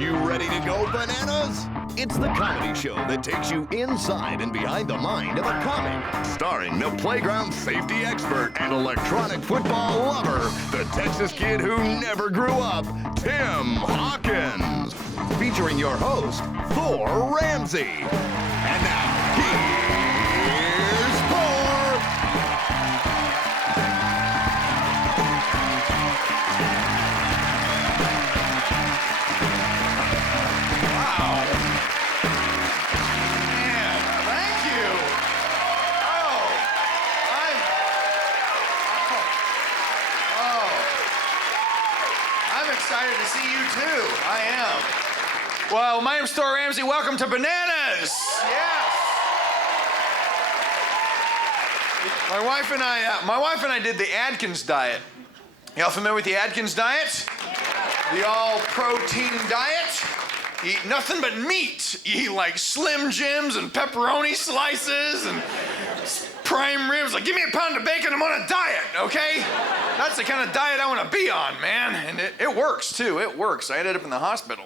You ready to go bananas? It's the comedy show that takes you inside and behind the mind of a comic. Starring the playground safety expert and electronic football lover, the Texas kid who never grew up, Tim Hawkins. Featuring your host, Thor Ramsey. And now, here's Thor. Wow. Man, thank you. I'm excited to see you too. I am. Well, my name's Thor Ramsey. Welcome to Bananas. Yes. My wife and I did the Atkins diet. Y'all familiar with the Atkins diet? The all-protein diet. You eat nothing but meat. You eat like Slim Jims and pepperoni slices and prime ribs. Like, give me a pound of bacon, I'm on a diet, okay? That's the kind of diet I want to be on, man. And it works, too. It works. I ended up in the hospital.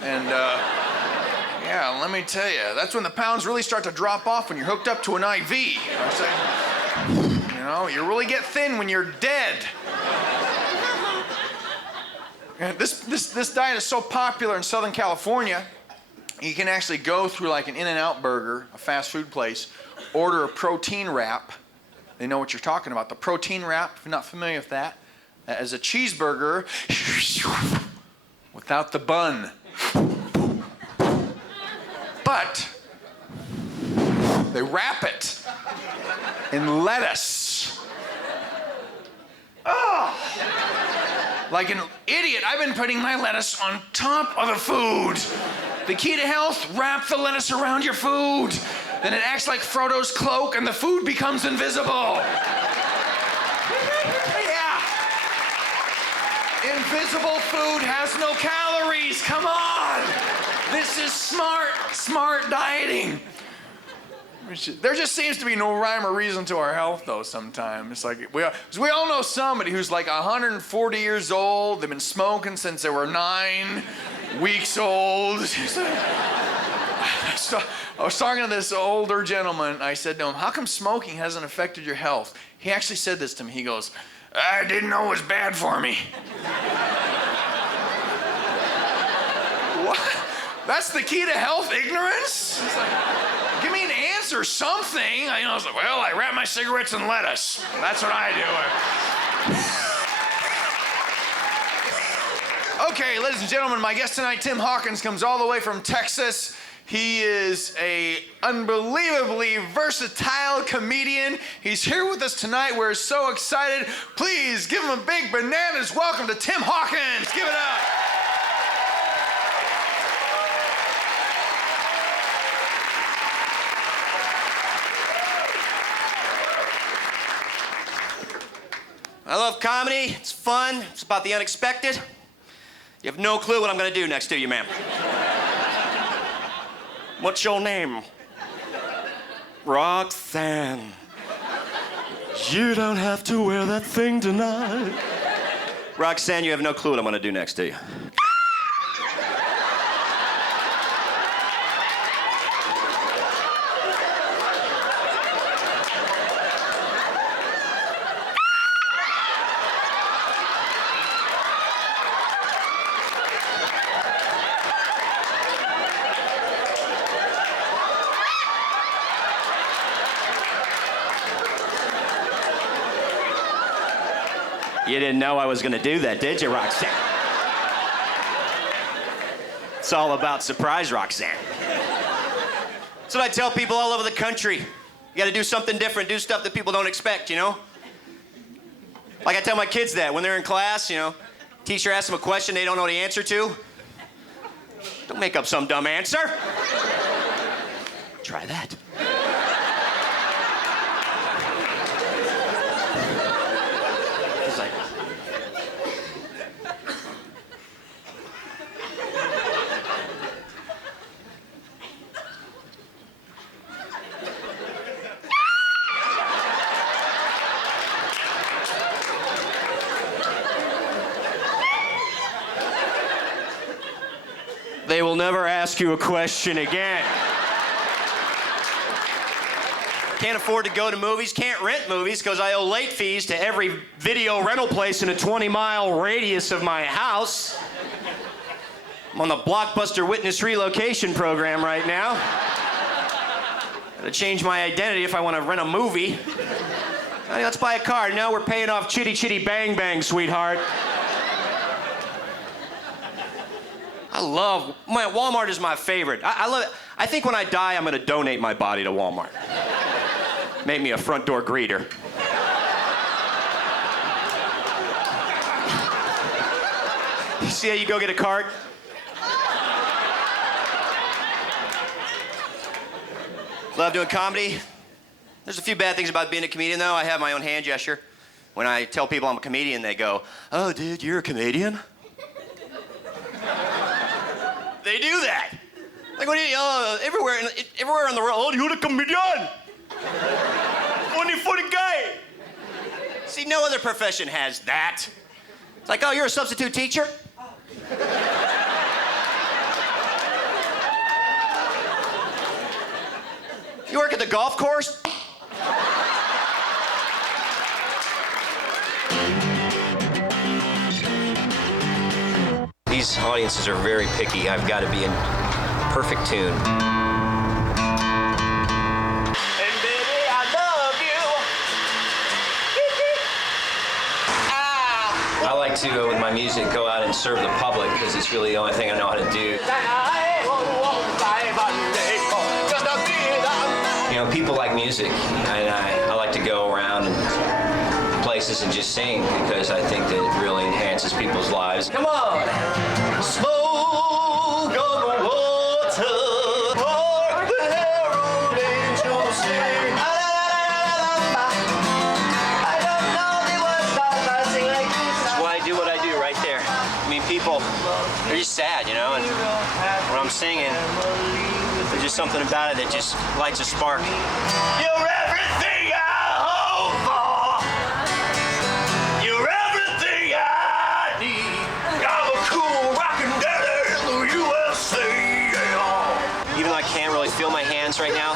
And, yeah, let me tell you, that's when the pounds really start to drop off when you're hooked up to an IV. You know what I'm saying? You know, you really get thin when you're dead. And this diet is so popular in Southern California, you can actually go through like an In-N-Out burger, a fast food place, order a protein wrap. They know what you're talking about. The protein wrap, if you're not familiar with that, is a cheeseburger without the bun. But they wrap it in lettuce. Oh! Like an idiot, I've been putting my lettuce on top of the food. The key to health, wrap the lettuce around your food. Then it acts like Frodo's cloak and the food becomes invisible. Yeah. Invisible food has no calories, come on. This is smart dieting. There just seems to be no rhyme or reason to our health, though, sometimes. It's like, we all know somebody who's like 140 years old. They've been smoking since they were 9 weeks old. So, I was talking to this older gentleman. I said to him, how come smoking hasn't affected your health? He actually said this to me. He goes, I didn't know it was bad for me. What? That's the key to health, ignorance? It's like, give me an answer, something. I was like, well, I wrap my cigarettes in lettuce. That's what I do. Okay, ladies and gentlemen, my guest tonight, Tim Hawkins, comes all the way from Texas. He is an unbelievably versatile comedian. He's here with us tonight. We're so excited. Please give him a big bananas welcome to Tim Hawkins. Give it up. I love comedy. It's fun. It's about the unexpected. You have no clue what I'm going to do next to you, ma'am. What's your name? Roxanne. You don't have to wear that thing tonight. Roxanne, you have no clue what I'm going to do next to you. You didn't know I was going to do that, did you, Roxanne? It's all about surprise, Roxanne. That's what I tell people all over the country. You got to do something different, do stuff that people don't expect, you know? Like I tell my kids that when they're in class, you know, teacher asks them a question they don't know the answer to. Don't make up some dumb answer. Try that. They will never ask you a question again. Can't afford to go to movies, can't rent movies because I owe late fees to every video rental place in a 20-mile radius of my house. I'm on the Blockbuster Witness Relocation Program right now. Gotta change my identity if I want to rent a movie. Honey, let's buy a car. No, we're paying off Chitty Chitty Bang Bang, sweetheart. Walmart is my favorite. I love it. I think when I die, I'm gonna donate my body to Walmart. Make me a front door greeter. You see how you go get a cart? Love doing comedy. There's a few bad things about being a comedian, though. I have my own hand gesture. When I tell people I'm a comedian, they go, "Oh, dude, you're a comedian?" They do that. Like, what do you, everywhere in the world, "Oh, you're a comedian. Funny guy." See, no other profession has that. It's like, "Oh, you're a substitute teacher?" You work at the golf course? These audiences are very picky. I've got to be in perfect tune. And baby, I love you. I like to, with my music, go out and serve the public because it's really the only thing I know how to do. You know, people like music, and I like to go around and places and just sing because I think that it really enhances people's lives. Come on! Smoke on the water, hark the herald angels sing. I don't know the words, but I sing like this. That's why I do what I do right there. I mean, people, they're just sad, you know, and when I'm singing, there's just something about it that just lights a spark. You're everything I hope for. You're everything I need. I'm a cool rockin' daddy in the USA. Yeah. Even though I can't really feel my hands right now,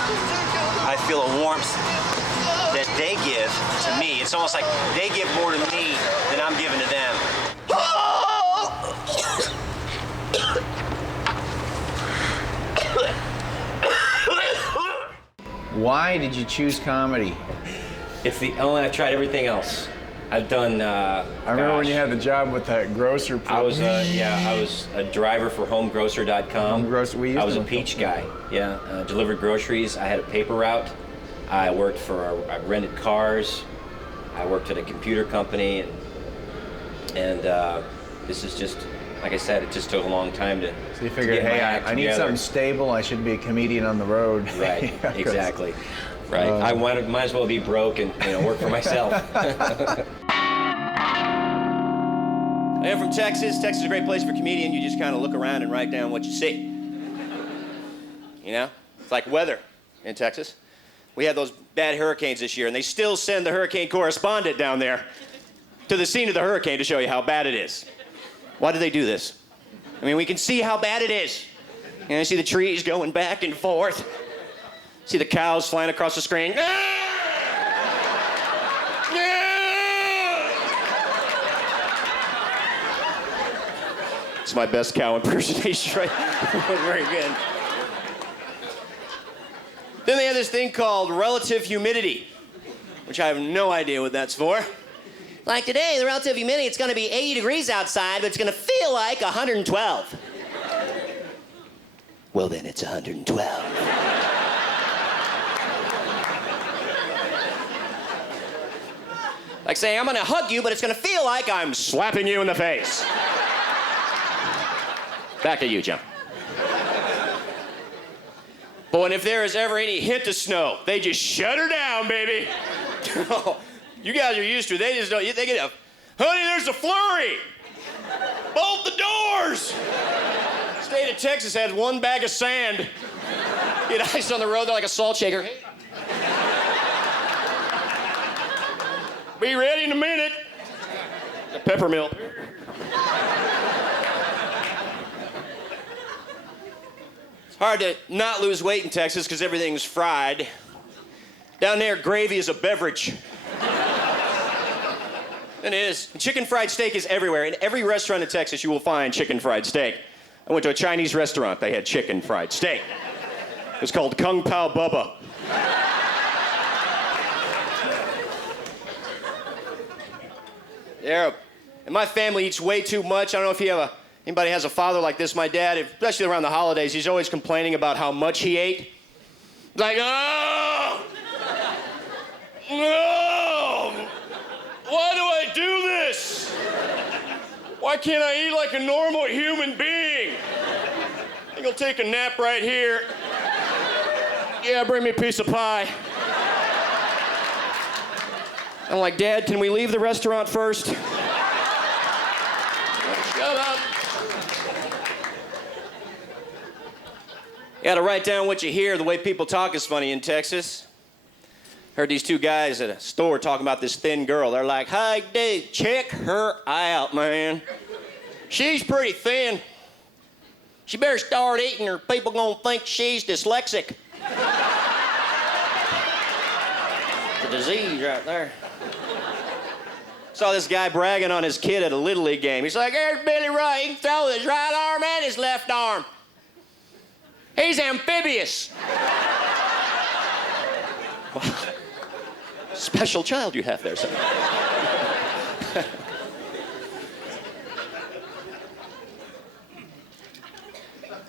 I feel a warmth that they give to me. It's almost like they give more to me than I'm giving to them. Why did you choose comedy? It's the only, I've tried everything else. I've done, I remember when you had the job with that grocer. I was a driver for homegrocer.com. I was a peach guy, delivered groceries. I had a paper route. I I rented cars. I worked at a computer company, and this is just, like I said, it just took a long time to. So you figured, hey, I need something stable. I should be a comedian on the road. Right, exactly. Right. I might as well be broke and work for myself. I am from Texas. Texas is a great place for a comedian. You just kind of look around and write down what you see. You know? It's like weather in Texas. We had those bad hurricanes this year, and they still send the hurricane correspondent down there to the scene of the hurricane to show you how bad it is. Why do they do this? I mean, we can see how bad it is. You know, see the trees going back and forth. See the cows flying across the screen. It's my best cow impersonation, right? Very good. Then they have this thing called relative humidity, which I have no idea what that's for. Like today, the relative humidity, it's gonna be 80 degrees outside, but it's gonna feel like 112. Well, then it's 112. Like saying, I'm gonna hug you, but it's gonna feel like I'm slapping you in the face. Back to you, Jim. Boy, and if there is ever any hint of snow, they just shut her down, baby. You guys are used to it. They just don't, they get a, honey, there's a flurry. Bolt the doors. State of Texas has one bag of sand. Get ice on the road, they're like a salt shaker. Be ready in a minute. The peppermill. Hard to not lose weight in Texas because everything's fried. Down there, gravy is a beverage. It is. Chicken fried steak is everywhere. In every restaurant in Texas, you will find chicken fried steak. I went to a Chinese restaurant. They had chicken fried steak. It was called Kung Pao Bubba. Yeah. And my family eats way too much. I don't know if anybody has a father like this. My dad, especially around the holidays, he's always complaining about how much he ate. Like, oh! No! Why do I do this? Why can't I eat like a normal human being? I think I'll take a nap right here. Yeah, bring me a piece of pie. I'm like, Dad, can we leave the restaurant first? Shut up. You gotta write down what you hear. The way people talk is funny in Texas. Heard these two guys at a store talking about this thin girl. They're like, hey, dude, check her out, man. She's pretty thin. She better start eating or people gonna think she's dyslexic. The disease right there. Saw this guy bragging on his kid at a Little League game. He's like, there's Billy Ray. He can throw with his right arm and his left arm. He's amphibious. Wow. Special child you have there, son.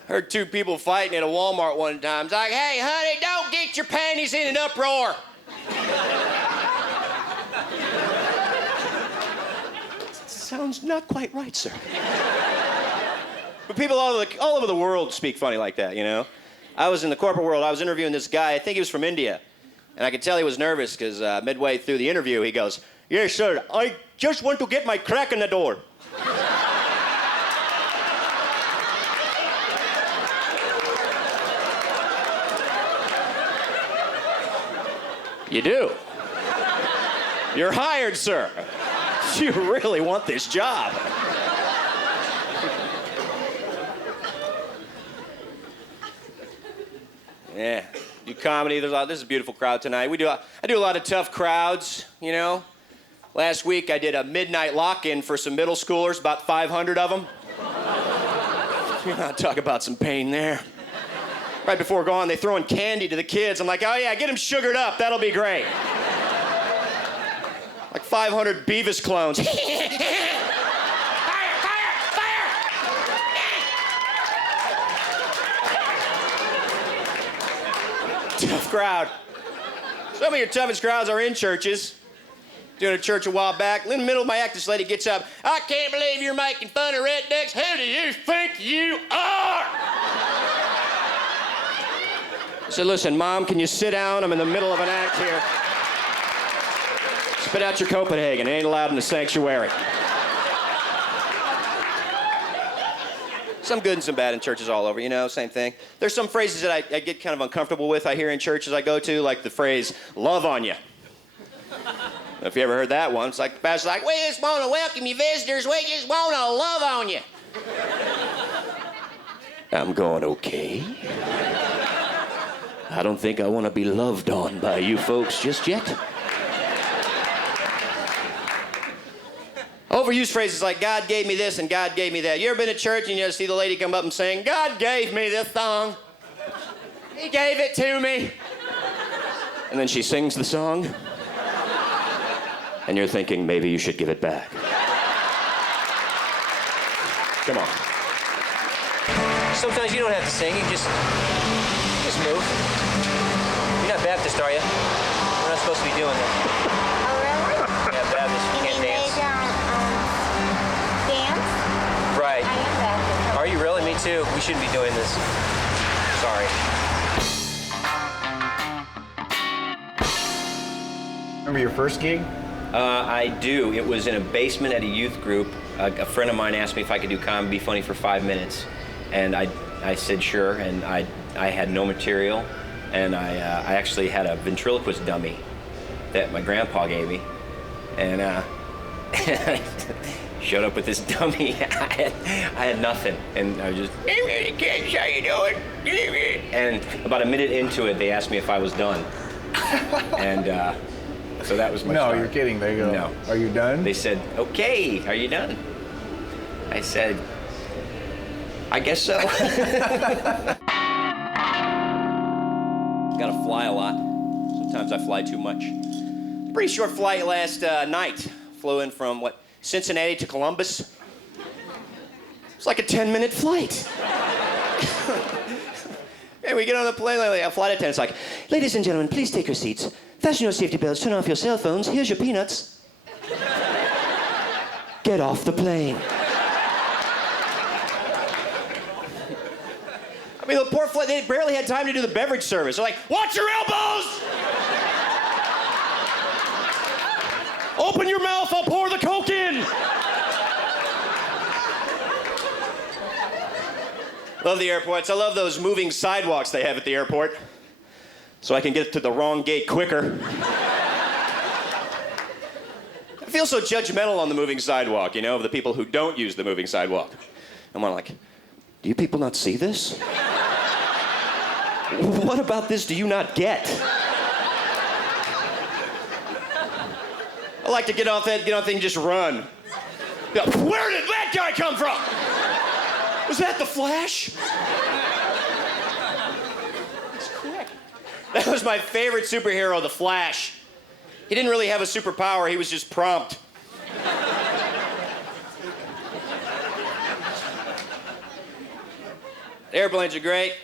Heard two people fighting at a Walmart one time. It's like, hey, honey, don't get your panties in an uproar. Sounds not quite right, sir. But people all over the world speak funny like that, you know? I was in the corporate world. I was interviewing this guy. I think he was from India. And I could tell he was nervous because midway through the interview, he goes, yes, sir, I just want to get my crack in the door. You do. You're hired, sir. You really want this job. Yeah, do comedy. This is a beautiful crowd tonight. I do a lot of tough crowds, you know. Last week I did a midnight lock-in for some middle schoolers, about 500 of them. Talk about some pain there. Right before going, they throwing candy to the kids. I'm like, oh yeah, get them sugared up. That'll be great. Like 500 Beavis clones. Fire! Fire! Fire! Tough crowd. Some of your toughest crowds are in churches. Doing a church a while back. In the middle of my act, this lady gets up. I can't believe you're making fun of rednecks. Who do you think you are? I said, listen, Mom, can you sit down? I'm in the middle of an act here. Spit out your Copenhagen. It ain't allowed in the sanctuary. Some good and some bad in churches all over, you know, same thing. There's some phrases that I get kind of uncomfortable with, I hear in churches I go to, like the phrase, love on you. If you ever heard that one, it's like the pastor's like, we just want to welcome you visitors. We just want to love on you. I'm going, okay. I don't think I want to be loved on by you folks just yet. Overused phrases like, God gave me this and God gave me that. You ever been to church and you just see the lady come up and saying, God gave me this song. He gave it to me. And then she sings the song. And you're thinking, maybe you should give it back. Come on. Sometimes you don't have to sing, you just move. You're not Baptist, are you? We're not supposed to be doing that. Oh, really? Yeah, Baptist, you can't dance. Dance? Right. I am Baptist. Are you really? Me too. We shouldn't be doing this. Sorry. Remember your first gig? I do. It was in a basement at a youth group. A friend of mine asked me if I could do comedy Be Funny for 5 minutes. And I said sure, and I had no material. And I actually had a ventriloquist dummy that my grandpa gave me. And Showed up with this dummy. I had nothing, and I was just, hey, kids, how you doing? And about a minute into it, they asked me if I was done. And so that was my start. No, you're kidding. They go, no. Are you done? They said, okay, are you done? I said, I guess so. Gotta fly a lot. Sometimes I fly too much. Pretty short flight last night. Flew in from, Cincinnati to Columbus. It's like a 10-minute flight. And we get on the plane, a flight attendant's like, ladies and gentlemen, please take your seats. Fasten your safety belts, turn off your cell phones. Here's your peanuts. Get off the plane. I mean, the poor flight, they barely had time to do the beverage service. They're like, watch your elbows! Open your mouth, I'll pour the Coke in! Love the airports. I love those moving sidewalks they have at the airport. So I can get to the wrong gate quicker. I feel so judgmental on the moving sidewalk, of the people who don't use the moving sidewalk. I'm like, do you people not see this? What about this do you not get? I like to get off that thing and just run. Where did that guy come from? Was that the Flash? That's correct. That was my favorite superhero, the Flash. He didn't really have a superpower, he was just prompt. Airplanes are great,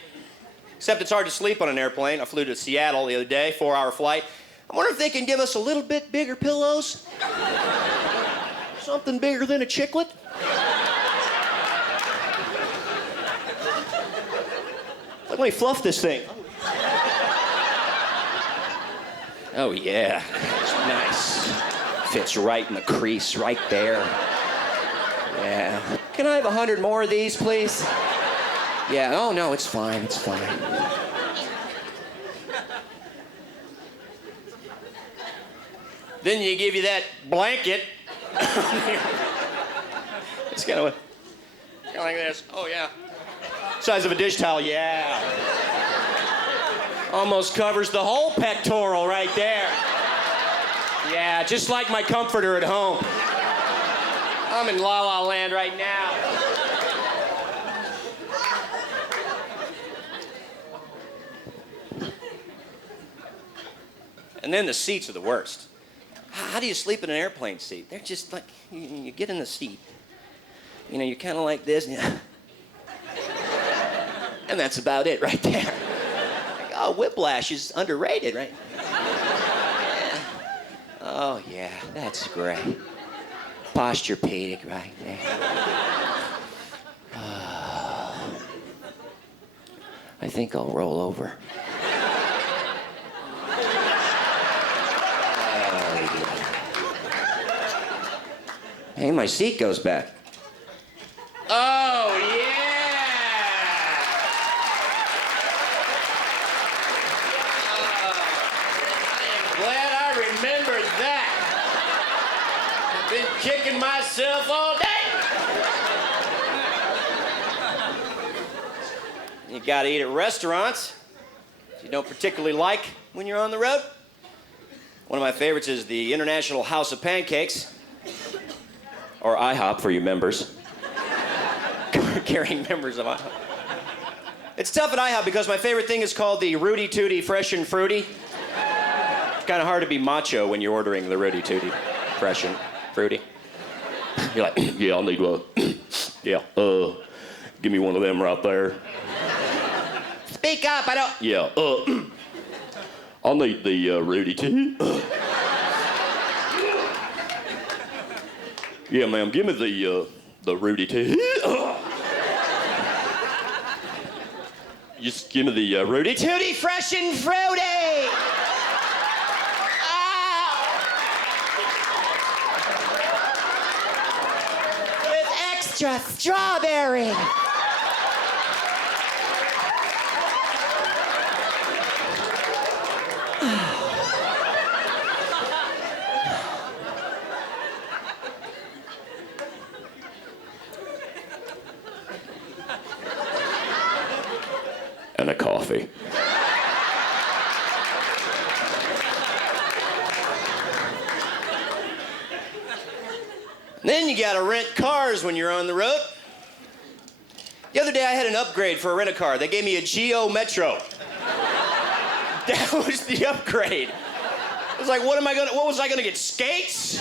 except it's hard to sleep on an airplane. I flew to Seattle the other day, 4-hour flight. I wonder if they can give us a little bit bigger pillows? Something bigger than a chiclet? Let me fluff this thing. Oh, yeah. It's nice. Fits right in the crease, right there. Yeah. Can I have 100 more of these, please? Yeah, oh, no, it's fine, it's fine. Then you give you that blanket. It's kind of like this. Oh, yeah. Size of a dish towel, yeah. Almost covers the whole pectoral right there. Yeah, just like my comforter at home. I'm in La La Land right now. And then the seats are the worst. How do you sleep in an airplane seat? They're just like, you get in the seat. You're kind of like this. And that's about it right there. Oh, whiplash is underrated, right? Yeah. Oh, yeah, that's great. Posturepedic right there. I think I'll roll over. Hey, my seat goes back. Oh, yeah! Glad I remembered that. I've been kicking myself all day. You gotta eat at restaurants you don't particularly like when you're on the road. One of my favorites is the International House of Pancakes, or IHOP for you members. Carrying members of IHOP. It's tough at IHOP because my favorite thing is called the Rudy Tooty Fresh and Fruity. It's kind of hard to be macho when you're ordering the Rudy Tooty Fresh and Fruity. You're like, yeah, I'll need one. Yeah, give me one of them right there. Speak up, I don't... Yeah, I'll need the Rudy Tooty. Yeah, ma'am, give me the Rudy Tooty. Just give me the Rudy Tooty Fresh and Fruity. With extra strawberry. and a coffee. Then you gotta rent cars when you're on the road. The other day I had an upgrade for a rent-a-car. They gave me a Geo Metro. That was the upgrade. I was like, what was I gonna get, skates?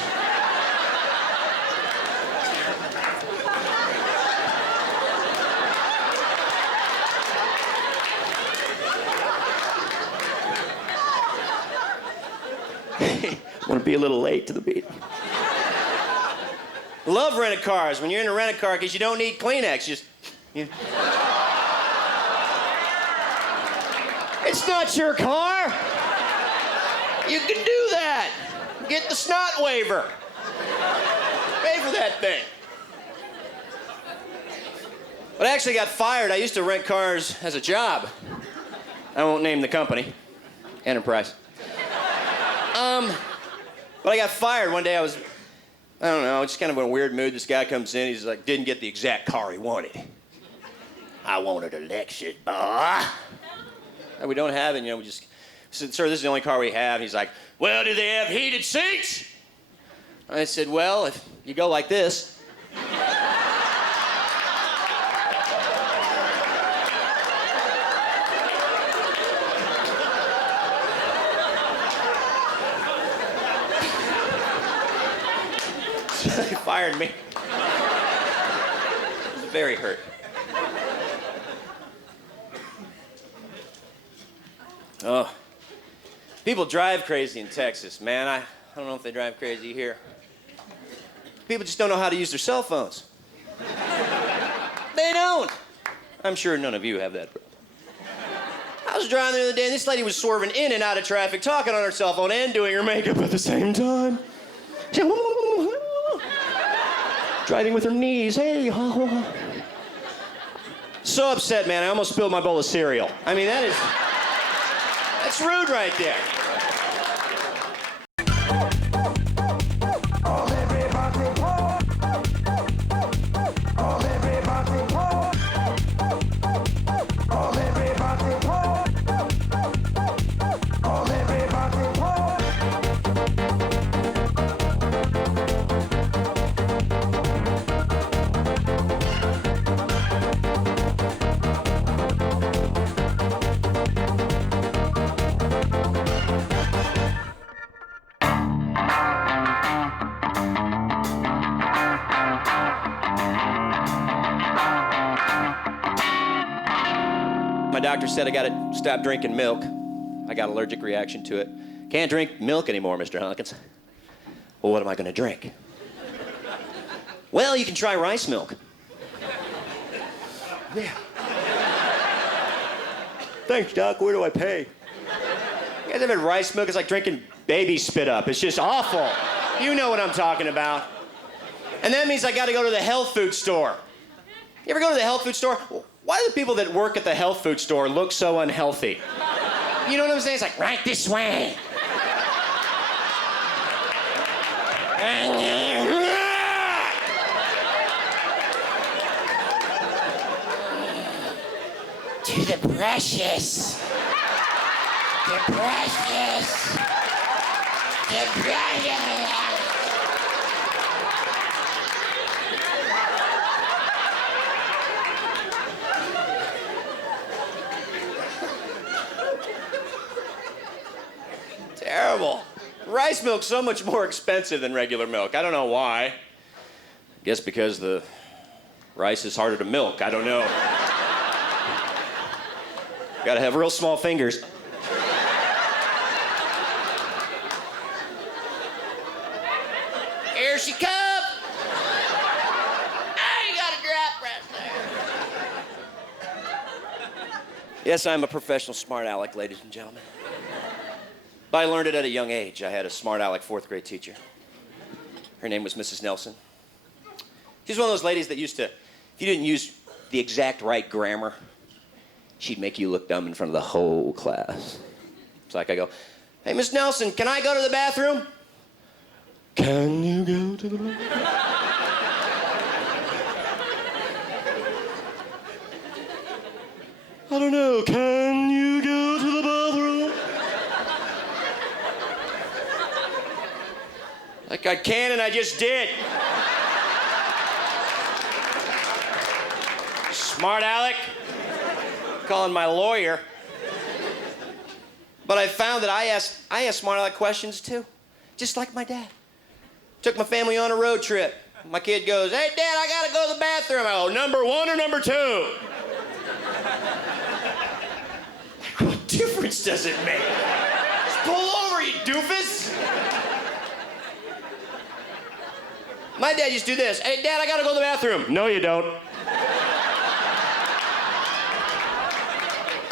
I'm gonna be a little late to the beat. Love rent-a-cars when you're in a rent-a-car because you don't need Kleenex. It's not your car. You can do that. Get the snot waiver. Pay for that thing. But I actually got fired. I used to rent cars as a job. I won't name the company. Enterprise. But I got fired one day. I don't know, just kind of in a weird mood. This guy comes in, he's like, didn't get the exact car he wanted. I wanted a Lexus, boy. And we don't have it, we just said, sir, this is the only car we have. He's like, well, do they have heated seats? I said, well, if you go like this. He fired me. I was very hurt. Oh, people drive crazy in Texas, man. I don't know if they drive crazy here. People just don't know how to use their cell phones. They don't. I'm sure none of you have that problem. I was driving the other day, and this lady was swerving in and out of traffic, talking on her cell phone and doing her makeup at the same time. Driving with her knees, hey. So upset, man, I almost spilled my bowl of cereal. I mean, that's rude right there. My doctor said I gotta stop drinking milk. I got an allergic reaction to it. Can't drink milk anymore, Mr. Hawkins. Well, what am I gonna drink? Well, you can try rice milk. Yeah. Thanks, Doc. Where do I pay? You guys ever had rice milk? It's like drinking baby spit up. It's just awful. You know what I'm talking about. And that means I gotta go to the health food store. You ever go to the health food store? Why do the people that work at the health food store look so unhealthy? You know what I'm saying? It's like, right this way. To the precious. The precious. The precious. Terrible. Rice milk's so much more expensive than regular milk. I don't know why. I guess because the rice is harder to milk. I don't know. Gotta have real small fingers. Here she comes. I got a drop right there. Yes, I'm a professional smart aleck, ladies and gentlemen. But I learned it at a young age. I had a smart aleck fourth grade teacher. Her name was Mrs. Nelson. She was one of those ladies that used to, if you didn't use the exact right grammar, she'd make you look dumb in front of the whole class. It's like I go, hey, Miss Nelson, can I go to the bathroom? Can you go to the bathroom? I don't know. Can you go to the bathroom? Like I can and I just did. Smart Alec. Calling my lawyer. But I found that I asked Smart Alec questions too. Just like my dad. Took my family on a road trip. My kid goes, "Hey, Dad, I gotta go to the bathroom." I go, "Number 1 or number 2?" What difference does it make? Just pull over, you doofus. My dad used to do this. "Hey, Dad, I gotta go to the bathroom." "No, you don't."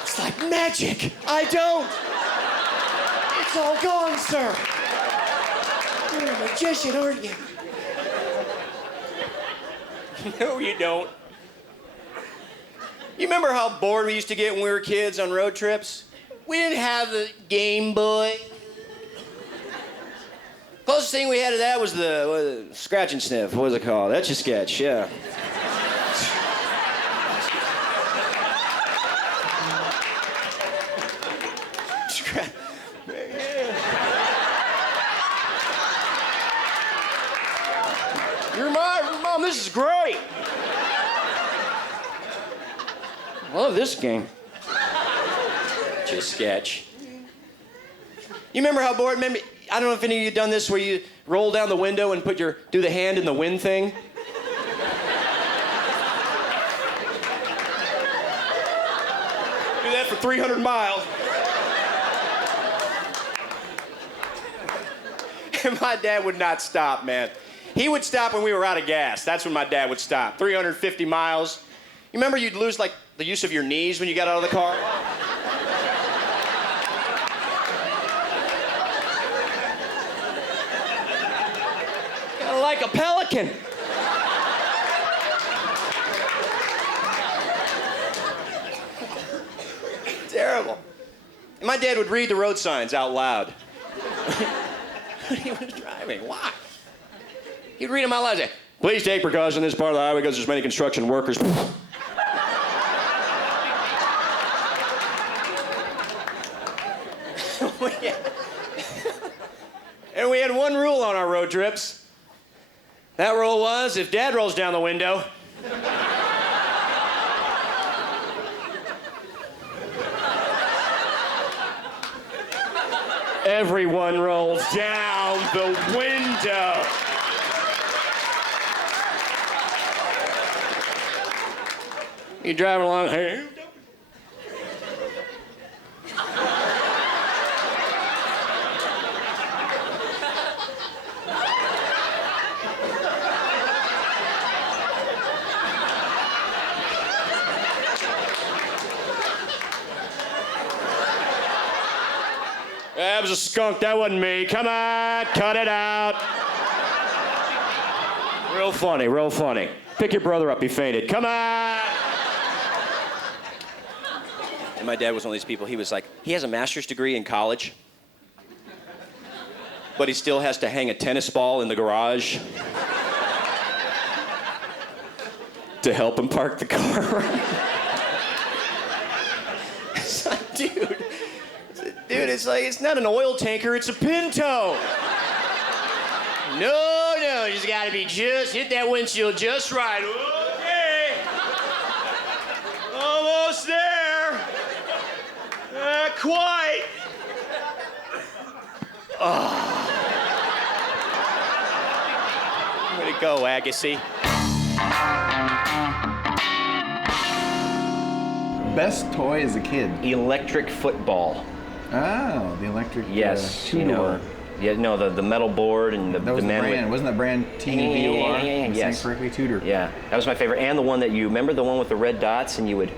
It's like magic. I don't. It's all gone, sir. You're a magician, aren't you? No, you don't. You remember how bored we used to get when we were kids on road trips? We didn't have the Game Boy. Closest thing we had to that was the scratch and sniff. What was it called? Etch a Sketch, yeah. Mom, this is great. I love this game. Just sketch. You remember how bored? Maybe I don't know if any of you done this where you roll down the window and do the hand in the wind thing. Do that for 300 miles. And my dad would not stop, man. He would stop when we were out of gas. That's when my dad would stop. 350 miles. You remember you'd lose, like, the use of your knees when you got out of the car? Kinda like a pelican. Terrible. And my dad would read the road signs out loud. When he was driving. Why? He'd read them out loud and say, "Please take precaution in this part of the highway because there's many construction workers." And we had one rule on our road trips. That rule was, if Dad rolls down the window, everyone rolls down the window. You driving along here? That was a skunk. That wasn't me. Come on, cut it out. Real funny, real funny. Pick your brother up. He fainted. Come on. And my dad was one of these people, he was like, he has a master's degree in college, but he still has to hang a tennis ball in the garage to help him park the car. It's like, dude, it's like, it's not an oil tanker, it's a Pinto. No, you just gotta be hit that windshield just right. Okay. Almost there. Not quite. Oh. Way to go, Agassi. Best toy as a kid? Electric football. Oh, the electric yes, two-door. You know, yeah, no, the metal board and the that was the man brand. Wasn't that brand TVOR? Yes. Correctly, Tudor. Yeah, that was my favorite. And the one that you remember, the one with the red dots, and you would.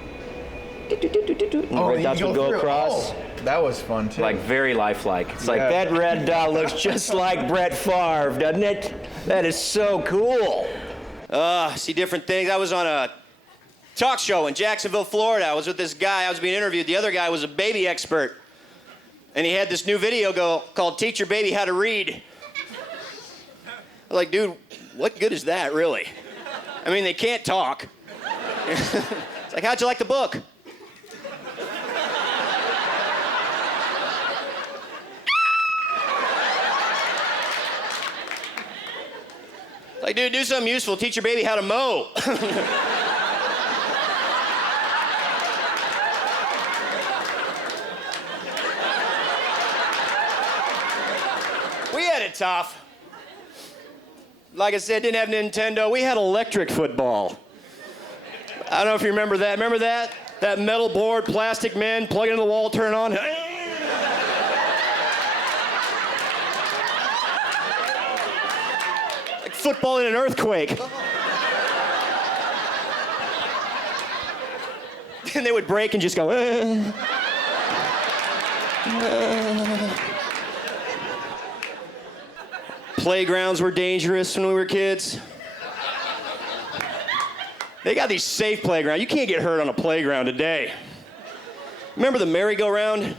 And the red dots would go across. Oh, that was fun too. Like very lifelike. It's like that red dot looks just like Brett Favre, doesn't it? That is so cool. See different things. I was on a talk show in Jacksonville, Florida. I was with this guy. I was being interviewed. The other guy was a baby expert. And he had this new video called Teach Your Baby How to Read. I was like, dude, what good is that, really? I mean, they can't talk. It's like, how'd you like the book? Like, dude, do something useful. Teach your baby how to mow. We had it tough. Like I said, didn't have Nintendo. We had electric football. I don't know if you remember that. Remember that? That metal board, plastic men, plug it into the wall, turn it on. Like football in an earthquake. And they would break and just go, Playgrounds were dangerous when we were kids. They got these safe playgrounds. You can't get hurt on a playground today. Remember the merry-go-round?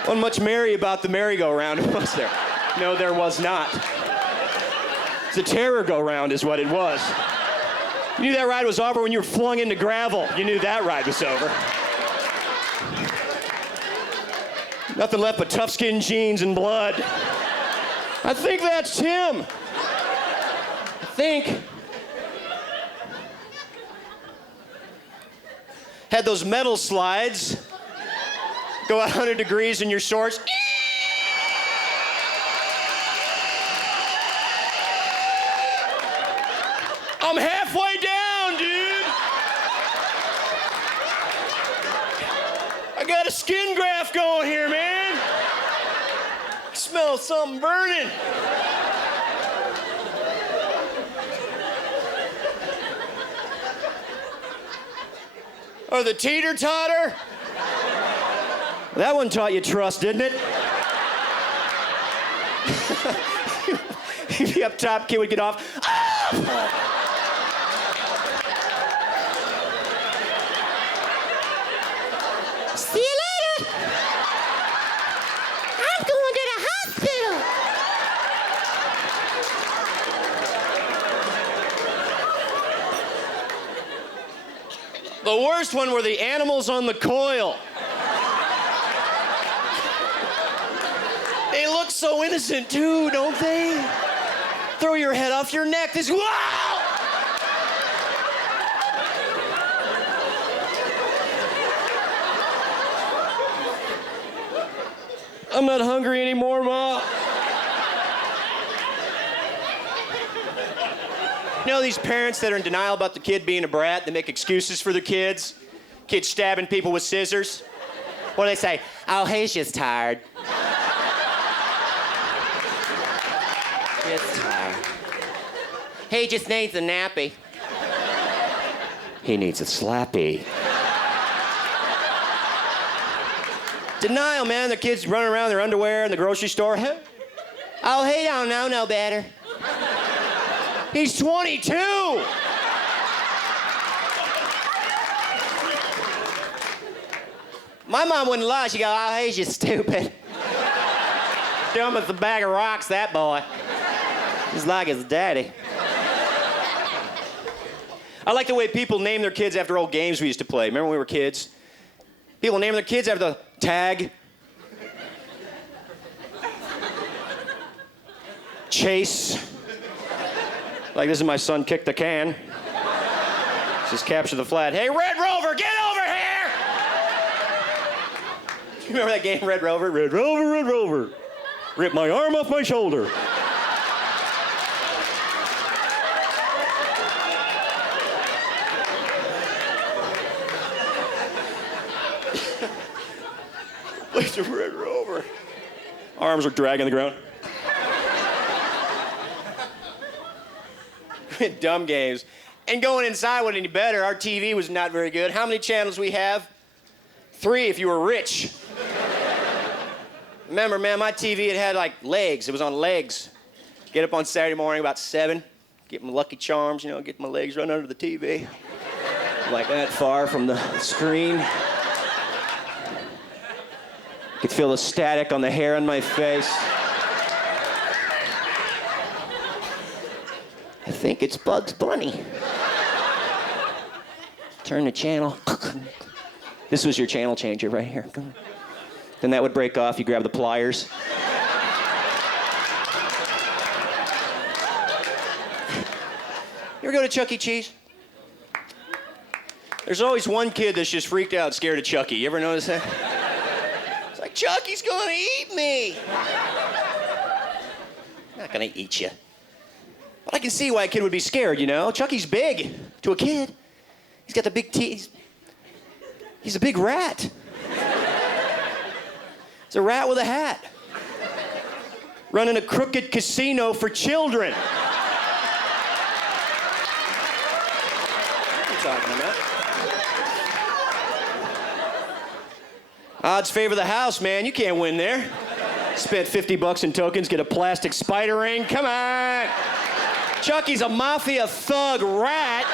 Wasn't much merry about the merry-go-round, was there? No, there was not. It's a terror-go-round is what it was. You knew that ride was over when you were flung into gravel. You knew that ride was over. Nothing left but tough skin jeans and blood. I think that's Tim. I think. Had those metal slides. Go out 100 degrees in your shorts. I'm halfway down, dude. I got a skin graft going here, man. I smell something burning. Or the teeter-totter. That one taught you trust, didn't it? You'd be up top, kid would get off. See you later. I'm going to the hospital. The worst one were the animals on the coil. They look so innocent too, don't they? Throw your head off your neck. This wow! I'm not hungry anymore, Ma. You know these parents that are in denial about the kid being a brat? They make excuses for their kids. Kids stabbing people with scissors. What do they say? Oh, he's just tired. Just tired. He just needs a nappy. He needs a slappy. Denial, man. The kids running around in their underwear in the grocery store. Oh, he don't know no better. He's 22. My mom wouldn't lie. She'd go, oh, he's just stupid. Dumb as a bag of rocks, that boy. He's like his daddy. I like the way people name their kids after old games we used to play. Remember when we were kids? People name their kids after the tag. Chase. Like, this is my son kick the can. Just capture the flat. Hey, Red Rover, get over here! You remember that game, Red Rover? Red Rover, Red Rover. Rip my arm off my shoulder. Place a Red Rover. Arms are dragging the ground. Dumb games. And going inside wasn't any better. Our TV was not very good. How many channels we have? 3 if you were rich. Remember, man, my TV, it had like legs. It was on legs. Get up on Saturday morning about 7, get my Lucky Charms, you know, get my legs run under the TV. Like that far from the screen. Could feel the static on the hair on my face. I think it's Bugs Bunny. Turn the channel. This was your channel changer right here. Then that would break off. You grab the pliers. ever go to Chuck E. Cheese? There's always one kid that's just freaked out, scared of Chucky. You ever notice that? It's like, Chucky's gonna eat me. Not gonna eat you. But I can see why a kid would be scared, you know? Chucky's big to a kid. He's got the big teeth. He's a big rat. It's a rat with a hat. Running a crooked casino for children. What are you talking about? Odds favor the house, man. You can't win there. Spent $50 in tokens, get a plastic spider ring. Come on. Chucky's a mafia thug rat.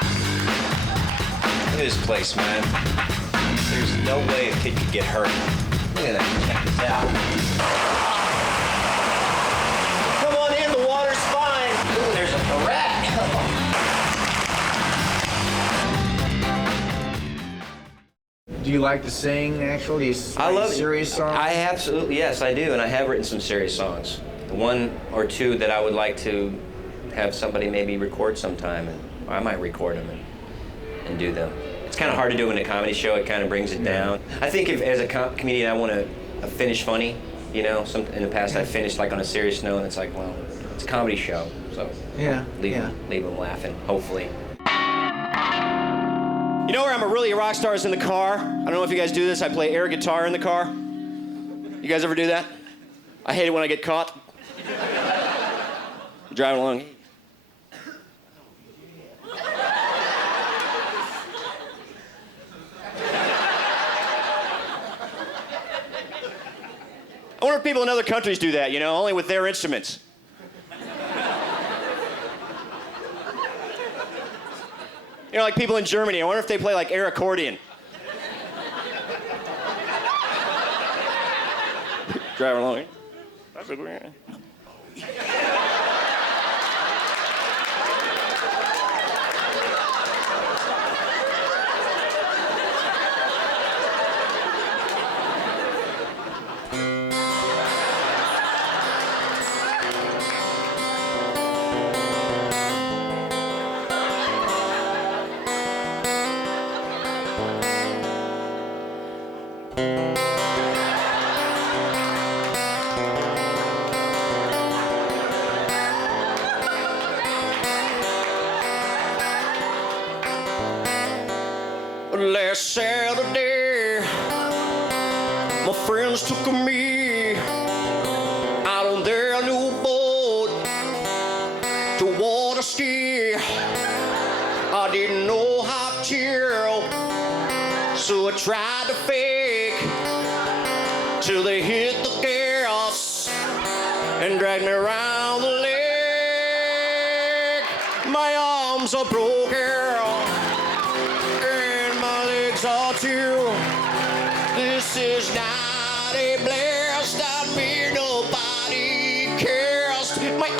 Look at this place, man. There's no way a kid could get hurt. Look at that. Check this out. Come on in, the water's fine. Ooh, there's a rat. Do you like to sing, actually? Do you write serious songs? I absolutely, yes, I do, and I have written some serious songs. One or two that I would like to have somebody maybe record sometime, and I might record them and do them. It's kind of hard to do in a comedy show. It kind of brings it down. I think if, as a comedian, I want to finish funny. You know, in the past I finished like on a serious note, and it's like, well, it's a comedy show, so leave them laughing, hopefully. You know where I'm really a rock star is in the car. I don't know if you guys do this. I play air guitar in the car. You guys ever do that? I hate it when I get caught. Driving along. I wonder if people in other countries do that, you know, only with their instruments. You know, like people in Germany, I wonder if they play like air accordion. Driving along. That's a weird. Last Saturday, my friends took me out on their new boat to water ski. I didn't know how to, so I tried to fake till they hit the gas and dragged me around the lake. My arms are broken. This is not a blast. I mean, nobody cares. My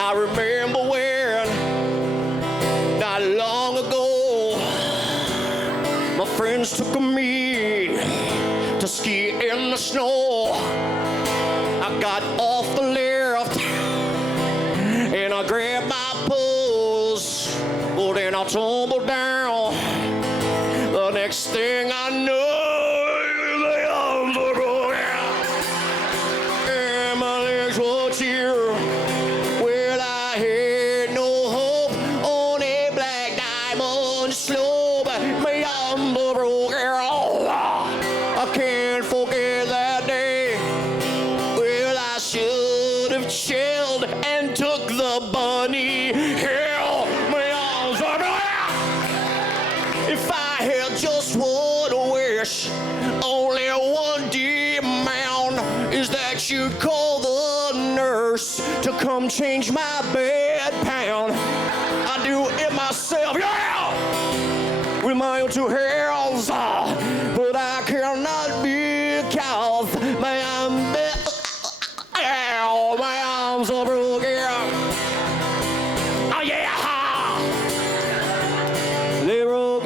I remember when, not long ago, my friends took me to ski in the snow. I got off the lift and I grabbed my poles, but then I tumbled down. The next thing I know, the arms were broken and my legs were tear. Well, I had no hope on a black diamond slope. My arms were broken. I can't forget that day. Well, I should have chilled and took the bunny hill. My arms are broken. If I had just one wish, only one demand, is that you'd call the nurse to come change my bedpan. I do it myself, yeah, with my own two hands, but I cannot because my arms are broken. Oh yeah, they broke.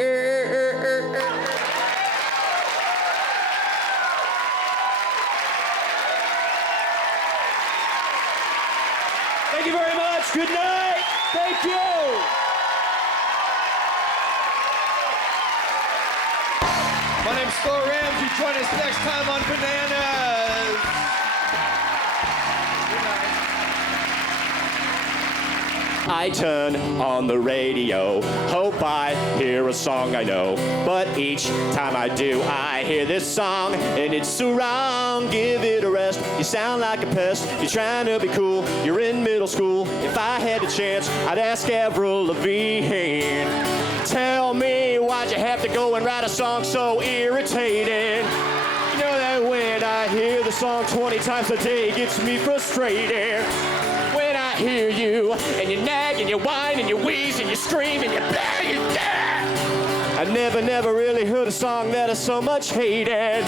much. Good night. Thank you. My name's Thor Ramsey. Join us next time on Bananas. Good night. I turn on the radio, hope I hear a song I know. But each time I do, I hear this song, and it's so wrong. Give it a rest. You sound like a pest. You're trying to be cool. You're in middle school. If I had the chance, I'd ask Avril Lavigne. Tell me, why'd you have to go and write a song so irritating? You know that when I hear the song 20 times a day, it gets me frustrated. When I hear you, and you nag, and you whine, and you wheeze, and you scream, and you bang, and I never really heard a song that I so much hated.